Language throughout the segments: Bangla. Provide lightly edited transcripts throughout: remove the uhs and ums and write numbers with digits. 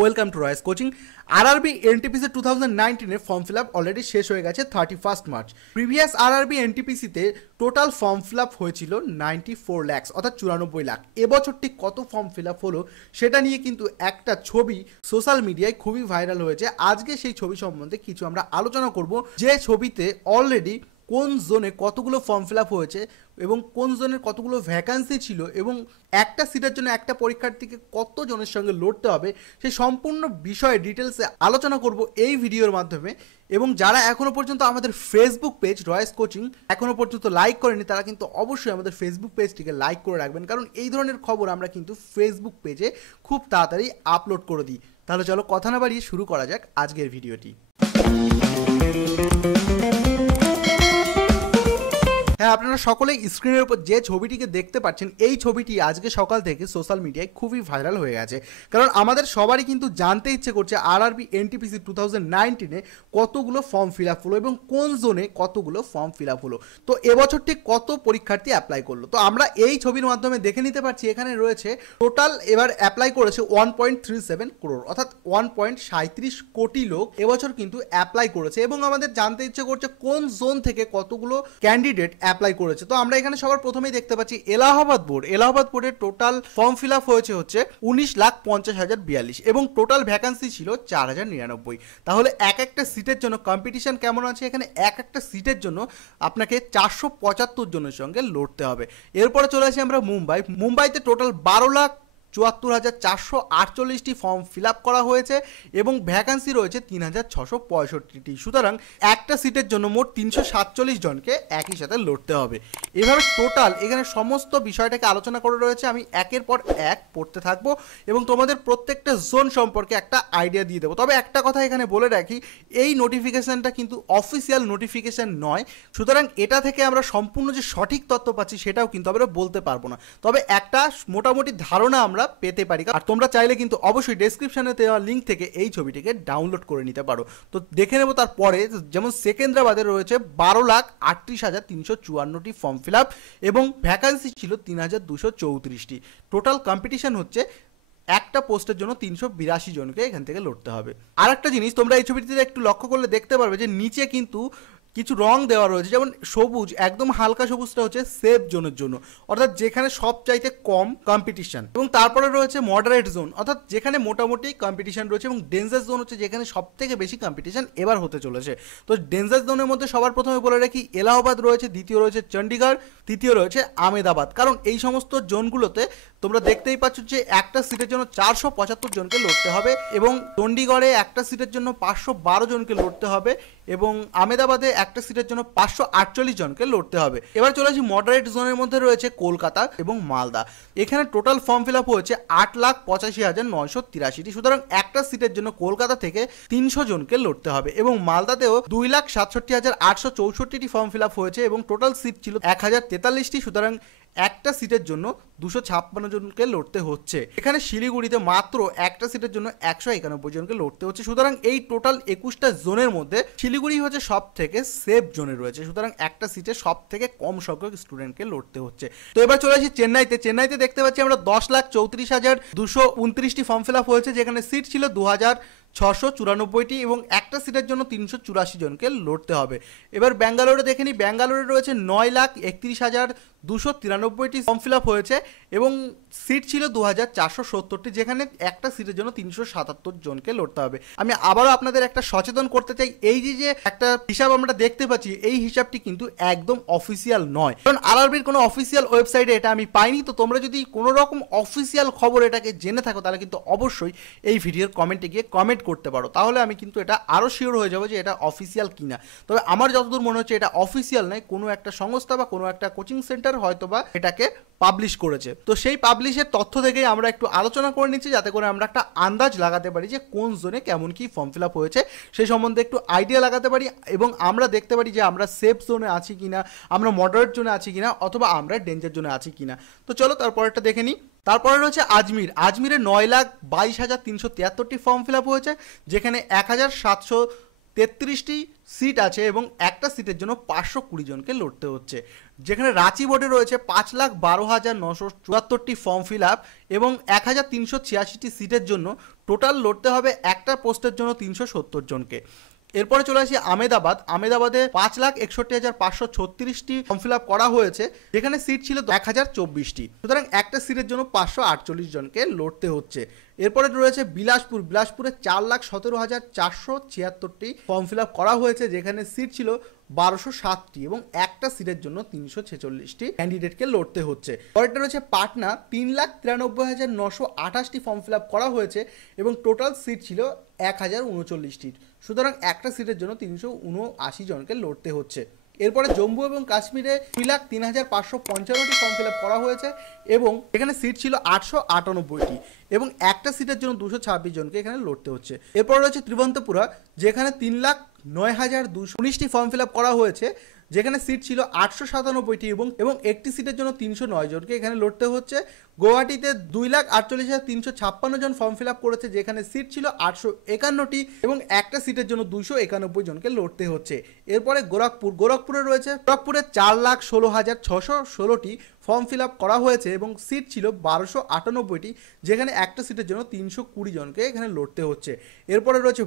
Welcome to Royce coaching. RRB NTPC 2019 form fill up already শেষ হয়ে গেছে 31 মার্চ। প্রিভিয়াস আরআরবি এনটিপিসিতে টোটাল ফর্ম ফিল আপ হয়েছিল 94 ল্যাক্স অর্থাৎ 94 লাখ। এবছর ঠিক কত ফর্ম ফিল আপ হলো সেটা নিয়ে কিন্তু একটা ছবি সোশ্যাল মিডিয়ায় খুবই ভাইরাল হয়েছে। আজকে সেই ছবি সম্বন্ধে কিছু আমরা আলোচনা করব, যে ছবিতে অলরেডি কোন জোনে কতগুলো ফর্ম ফিল আপ হয়েছে এবং কোন জোনের কতগুলো ভ্যাকান্সি ছিল এবং একটা সিটের জন্য একটা পরীক্ষার্থীকে কত জনের সঙ্গে লড়তে হবে সেই সম্পূর্ণ বিষয়ে ডিটেলসে আলোচনা করব এই ভিডিওর মাধ্যমে। এবং যারা এখনও পর্যন্ত আমাদের ফেসবুক পেজ রয়েস কোচিং এখনও পর্যন্ত লাইক করেনি তারা কিন্তু অবশ্যই আমাদের ফেসবুক পেজটিকে লাইক করে রাখবেন, কারণ এই ধরনের খবর আমরা কিন্তু ফেসবুক পেজে খুব তাড়াতাড়ি আপলোড করে দিই। তাহলে চলো কথা না বাড়িয়ে শুরু করা যাক আজকের ভিডিওটি। হ্যাঁ, আপনারা সকলেই স্ক্রিনের উপর যে ছবিটিকে দেখতে পাচ্ছেন এই ছবিটি আজকে সকাল থেকে সোশ্যাল মিডিয়ায় খুবই ভাইরাল হয়ে গেছে, কারণ আমাদের সবারই কিন্তু জানতে ইচ্ছে করছে আরআরবি এনটিপিসি 2019 কতগুলো ফর্ম ফিল আপ হলো এবং কোন জোনে কতগুলো ফর্ম ফিল আপ হলো। তো এবছর ঠিক কত পরীক্ষার্থী অ্যাপ্লাই করলো, তো আমরা এই ছবির মাধ্যমে দেখে নিতে পারছি। এখানে রয়েছে টোটাল এবার অ্যাপ্লাই করেছে 1.37 করোড় অর্থাৎ 1.37 কোটি লোক এবছর কিন্তু অ্যাপ্লাই করেছে। এবং আমাদের জানতে ইচ্ছে করছে কোন জোন থেকে কতগুলো ক্যান্ডিডেট অ্যাপ্লাই করেছে। তো আমরা এখানে সবার প্রথমেই দেখতে পাচ্ছি এলাহাবাদ বোর্ডের টোটাল ফর্ম ফিল আপ হয়েছে 19,50,042 এবং টোটাল ভ্যাকান্সি ছিল 4,099। তাহলে এক একটা সিটের জন্য কম্পিটিশন কেমন আছে? এখানে এক একটা সিটের জন্য আপনাকে 475 জনের সঙ্গে লড়তে হবে। এরপরে চলে আসি আমরা মুম্বাইতে টোটাল 12,74,448টি ফর্ম ফিল আপ করা হয়েছে এবং ভ্যাকান্সি রয়েছে 3,665টি। সুতরাং একটা সিটের জন্য মোট 347 জনকে একই সাথে লড়তে হবে। এভাবে টোটাল এখানে সমস্ত বিষয়টাকে আলোচনা করে রয়েছে। আমি একের পর এক পড়তে থাকবো এবং তোমাদের প্রত্যেকটা জোন সম্পর্কে একটা আইডিয়া দিয়ে দেবো। তবে একটা কথা এখানে বলে রাখি, এই নোটিফিকেশানটা কিন্তু অফিসিয়াল নোটিফিকেশান নয়, সুতরাং এটা থেকে আমরা সম্পূর্ণ যে সঠিক তথ্য পাচ্ছি সেটাও কিন্তু আমরা বলতে পারবো না। তবে একটা মোটামুটি ধারণা আমরা পেতে পারি। আর তোমরা চাইলে কিন্তু অবশ্যই ডেসক্রিপশনে দেওয়া লিঙ্ক থেকে এই ছবিটিকে ডাউনলোড করে নিতে পারো। তো দেখে নেবো তারপরে। যেমন সেকেন্দ্রাবাদে রয়েছে 12,38,354টি ফর্ম ফিল আপ এবং ভ্যাকান্সি ছিল 3,234টি। টোটাল কম্পিটিশন হচ্ছে একটা পোস্টের জন্য 382 জনকে এখান থেকে লড়তে হবে। আর একটা জিনিস তোমরা এই ছবিটিতে একটু লক্ষ্য করলে দেখতে পারবে যে নিচে কিন্তু কিছু রং দেওয়া রয়েছে, যেমন সবুজ, একদম হালকা সবুজটা হচ্ছে সেফ জোনের জন্য, অর্থাৎ যেখানে সবচাইতে কম কম্পিটিশন। এবং তারপরে রয়েছে মডারেট জোন, অর্থাৎ যেখানে মোটামুটি কম্পিটিশন রয়েছে, এবং ডেঞ্জার জোন হচ্ছে যেখানে সব থেকে বেশি কম্পিটিশন এবার হতে চলেছে। তো ডেঞ্জার জোনের মধ্যে সবার প্রথমে বলে রাখি এলাহাবাদ রয়েছে, দ্বিতীয় রয়েছে চণ্ডীগড়, তৃতীয় রয়েছে আহমেদাবাদ। কারণ এই সমস্ত জোনগুলোতে তোমরা দেখতেই পাচ্ছ যে একটা সিটের জন্য 475 জনকে লড়তে হবে এবং চণ্ডীগড়ে একটা সিটের জন্য 512 জনকে লড়তে হবে এবং আহমেদাবাদে একটা সিটের জন্য 548 জনকে লড়তে হবে। এবার চলে আসি মডারেট জোনের মধ্যে রয়েছে কলকাতা এবং মালদা। এখানে টোটাল ফর্ম ফিল আপ হয়েছে 8,85,983টি। সুতরাং একটা সিটের জন্য কলকাতা থেকে 300 জনকে লড়তে হবে এবং মালদাতেও 2,67,864টি ফর্ম ফিল আপ হয়েছে এবং টোটাল সিট ছিল 1,043টি। সুতরাং একটা সিটের জন্য 256 জনকে লড়তে হচ্ছে। এখানে শিলিগুড়িতে মাত্র একটা সিটের জন্য 191 জনকে লড়তে হচ্ছে। সুতরাং এই টোটাল 21টা জোনের মধ্যে শিলিগুড়ি হচ্ছে সব থেকে সেফ জোনে রয়েছে। সুতরাং একটা সিটে সব থেকে কম সংখ্যক স্টুডেন্টকে লড়তে হচ্ছে। তো এবার চলে আসি চেন্নাইতে দেখতে পাচ্ছি আমরা 10,34,229টি ফর্ম ফিল আপ হয়েছে, যেখানে সিট ছিল 2,694টি এবং একটা সিটের জন্য 384 জনকে লড়তে হবে। এবার ব্যাঙ্গালোরে দেখে নিই, ব্যাঙ্গালোরে রয়েছে 9,31,293টি ফর্ম ফিল আপ হয়েছে এবং সিট ছিল 2,470টি, যেখানে একটা সিটের জন্য 377 জনকে লড়তে হবে। আমি আবারও আপনাদের একটা সচেতন করতে চাই, এই যে একটা হিসাব আমরা দেখতে পাচ্ছি এই হিসাবটি কিন্তু একদম অফিসিয়াল নয়, কারণ আরআরবির কোনো অফিসিয়াল ওয়েবসাইটে এটা আমি পাইনি। তো তোমরা যদি কোনো রকম অফিসিয়াল খবর এটাকে জেনে থাকো তাহলে কিন্তু অবশ্যই এই ভিডিওর কমেন্টে গিয়ে কমেন্ট করতে পারো, তাহলে আমি কিন্তু এটা আরও শিওর হয়ে যাবো যে এটা অফিসিয়াল কিনা। তবে আমার যতদূর মনে হচ্ছে এটা অফিসিয়াল নয়, কোনো একটা সংস্থা বা কোনো একটা কোচিং সেন্টার হয়তোবা এটাকে পাবলিশ করেছে। তো সেই পাবলিশের তথ্য থেকেই আমরা একটু আলোচনা করে নিচ্ছি, যাতে করে আমরা একটা আন্দাজ লাগাতে পারি যে কোন জোনে কেমন কি ফর্ম ফিল আপ হয়েছে, সেই সম্বন্ধে একটু আইডিয়া লাগাতে পারি এবং আমরা দেখতে পারি যে আমরা সেফ জোনে আছি কিনা, আমরা মডারেট জোনে আছি কিনা, অথবা আমরা ডেঞ্জার জোনে আছি কিনা। তো চলো তারপরটা দেখে নিই। তারপরে রয়েছে আজমিরে 9,22,373টি ফর্ম ফিল আপ হয়েছে, যেখানে 1,733টি সিট আছে এবং একটা সিটের জন্য 520 জনকে লড়তে হচ্ছে। যেখানে রাঁচি বোর্ডে রয়েছে 5,12,974টি ফর্ম ফিল আপ এবং 1,386টি সিটের জন্য টোটাল লড়তে হবে একটা পোস্টের জন্য 370 জনকে। এরপরে চলে আসি আমেদাবাদে 5,61,536টি ফর্ম ফিল আপ করা হয়েছে, যেখানে সিট ছিল 1024টি। সুতরাং একটা সিটের জন্য 548 জনকে লড়তে হচ্ছে। এরপরে রয়েছে বিলাসপুরে 4,17,476টি ফর্ম ফিল আপ করা হয়েছে, যেখানে সিট ছিল 1207টি এবং একটা সিটের জন্য 346টি ক্যান্ডিডেটকে লড়তে হচ্ছে। পরেরটা রয়েছে পাটনা, 3,93,928টি ফর্ম ফিল আপ করা হয়েছে এবং টোটাল সিট ছিল 1039টি। সুতরাং একটা সিটের জন্য 379 জনকে লড়তে হচ্ছে। এরপরে জম্মু এবং কাশ্মীরে 2,03,555টি ফর্ম ফিল আপ করা হয়েছে এবং এখানে সিট ছিল 898টি এবং একটা সিটের জন্য 226 জনকে এখানে লড়তে হচ্ছে। এরপর রয়েছে ত্রিবন্তপুরা, যেখানে 3,09,219টি ফর্ম ফিল আপ করা হয়েছে, যেখানে সিট ছিল 897টি এবং একটি সিটের জন্য 309 জনকে এখানে লড়তে হচ্ছে। গুয়াহাটিতে 2,48,356 জন ফর্ম ফিল আপ করেছে, যেখানে সিট ছিল 851টি এবং একটা সিটের জন্য 291 জনকে লড়তে হচ্ছে। এরপরে গোরখপুরে 4,16,616টি ফর্ম ফিল আপ করা হয়েছে এবং সিট ছিল 1298টি, যেখানে একটা সিটের জন্য 320 জনকে এখানে লড়তে হচ্ছে। এরপরে রয়েছে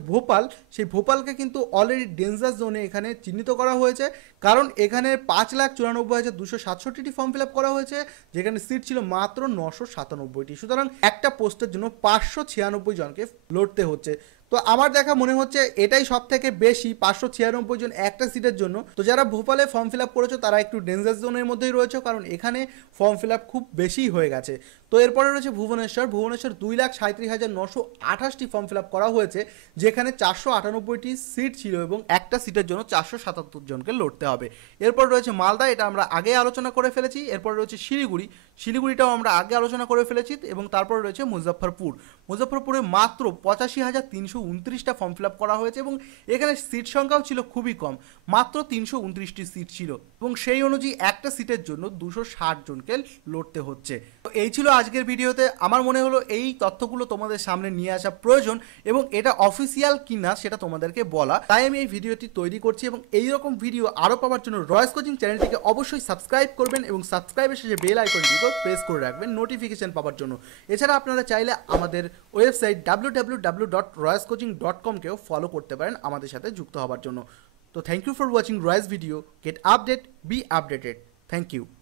সেই ভোপালকে কিন্তু অলরেডি ডেঞ্জার জোনে এখানে চিহ্নিত করা হয়েছে, কারণ এখানে 5,94,267টি ফর্ম ফিল আপ করা হয়েছে, যেখানে সিট ছিল মাত্র 997টি। সুতরাং একটা পোস্টের জন্য 596 জনকে লড়তে হচ্ছে। তো আমার দেখা মনে হচ্ছে এটাই সব থেকে বেশি, 596 জন একটা সিটের জন্য। তো যারা ভোপালে ফর্ম ফিল আপ করেছো তারা একটু ডেঞ্জার জোনের মধ্যেই রয়েছে, কারণ এখানে ফর্ম ফিল আপ খুব বেশি হয়ে গেছে। তো এরপরে রয়েছে ভুবনেশ্বর 2,37,928টি ফর্ম ফিল আপ করা হয়েছে, যেখানে 498টি সিট ছিল এবং একটা সিটের জন্য 477 জনকে লড়তে হবে। এরপর রয়েছে মালদা, এটা আমরা আগে আলোচনা করে ফেলেছি। এরপর রয়েছে শিলিগুড়িটাও আমরা আগে আলোচনা করে ফেলেছি এবং তারপর রয়েছে মুজফ্ফরপুরে মাত্র 85,329টা ফর্ম ফিল আপ করা হয়েছে এবং এখানে সিট সংখ্যাও ছিল খুবই কম, মাত্র 329টি সিট ছিল এবং সেই অনুযায়ী একটা সিটের জন্য 260 জনকে লড়তে হচ্ছে। তো এই ছিল আজকের ভিডিওতে। আমার মনে হলো এই তথ্যগুলো তোমাদের সামনে নিয়ে আসা প্রয়োজন এবং এটা অফিসিয়াল কিনা সেটা তোমাদেরকে বলা, তাই আমি এই ভিডিওটি তৈরি করছি। এবং এইরকম ভিডিও আরও পাওয়ার জন্য রয়েস কোচিং চ্যানেলটিকে অবশ্যই সাবস্ক্রাইব করবেন এবং সাবস্ক্রাইবের শেষে বেল আইকনটিকে প্রেস করে রাখবেন নোটিফিকেশন পাওয়ার জন্য। এছাড়া আপনারা চাইলে আমাদের ওয়েবসাইট www.royascoaching.com-কেও ফলো করতে পারেন আমাদের সাথে যুক্ত হওয়ার জন্য। তো থ্যাংক ইউ ফর ওয়াচিং রয়েস video. Get update, be updated. Thank you.